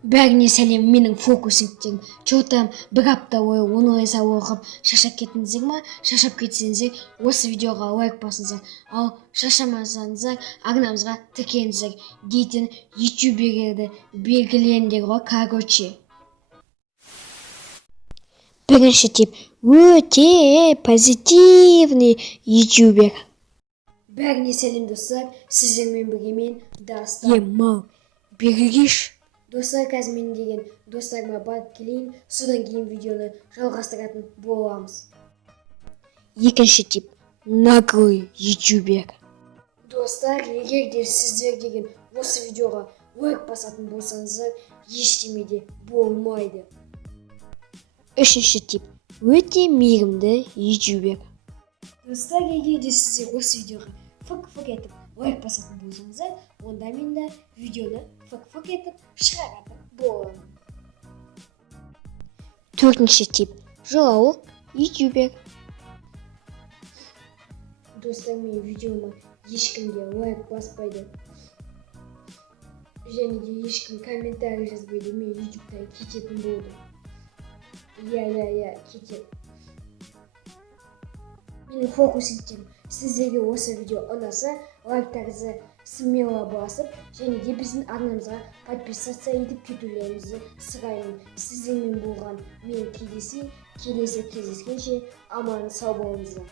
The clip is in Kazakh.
Бәріне сәлем, менің фокусингтен. Чотам бір апта бойы оны ойса оқып, шашап кеттіңіздер ма? Шашап кетсеңіздер, осы видеоға лайк басыңыздар. Ал шашамасаңыздар, арнамызға тіркеліңіздер дейтін ютуберлерді белгілеңдер ғой, короче. Бірінші тип өте позитивный ютубер. Бәріне сәлем достар, сіздермен бірге мен Дастан. Мал, берегеш. Достар, қазір мен деген достарыма барып келейін, содан кейін видеоны жалғастыратын боламыз. Екінші тип наглый ютубер. Достар, егер де сіздер деген осы видеоға лайк басатын болсаңыздар, ештеме де болмайды. Үшінші тип өте мейірімді ютубер. Достар, егер де сіздер осы видеоға фык-фык етіп лайк басатын болсаңыздар, онда мен де видеоны фык-фык етіп шығаратын боламын. Төртінші тип жылауық ютубер. Достар, мен видеома ешкімге лайк баспайды және де ешкім комментарий жазбайды, мен ютубтан кететін болды. Кетем. Менің фокусингтен сіздерге осы видео ұнаса, лайктарыңызды смело басып, және де біздің арнамызға подписаться етіп кетулеріңізді сұраймын. Сіздермен болған мен келесі кездескенше аман сау болыңыздар.